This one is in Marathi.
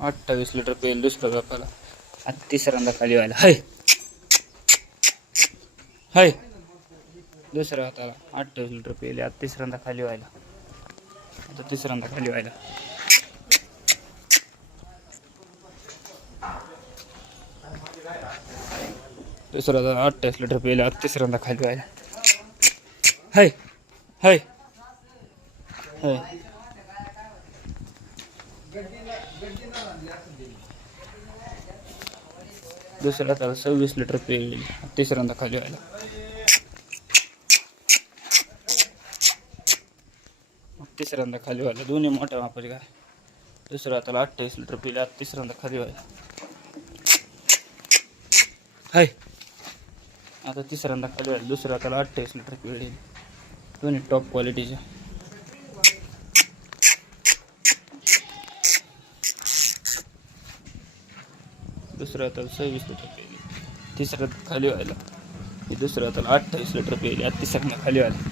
अठ्ठावीस लिटर पेल दुसऱ्या बापाला आता तिसऱ्यांदा खाली व्हायला. हाय. हाय. दुसऱ्या हाताला अठ्ठावीस लिटर पेल आता तिसऱ्यांदा खाली व्हायला. आता तिसऱ्यांदा खाली व्हायला. दुसऱ्या अठ्ठावीस लिटर पेल आता तिसऱ्यांदा खाली व्हायला. हाय. हाय. हाय. दुसऱ्या त्याला सव्वीस लिटर पेल तिसऱ्यांदा खाली व्हायला. तिसऱ्यांदा खाली व्हायला. दोन्ही मोठ्या वापर काय दुसऱ्या त्याला अठ्ठावीस लिटर पेल आता तिसऱ्यांदा खाली व्हायला. हाय. आता तिसऱ्यांदा खाली व्हायला. दुसऱ्या त्याला अठ्ठावीस लिटर पेल दोन्ही टॉप क्वालिटीच्या दुसऱ्या हाताला सव्वीस लिटर प्यायली. तिसऱ्यात खाली व्हायला. हे दुसऱ्या हाताला अठ्ठावीस लिटर प्यायली. आता तिसऱ्यांदा खाली व्हायला.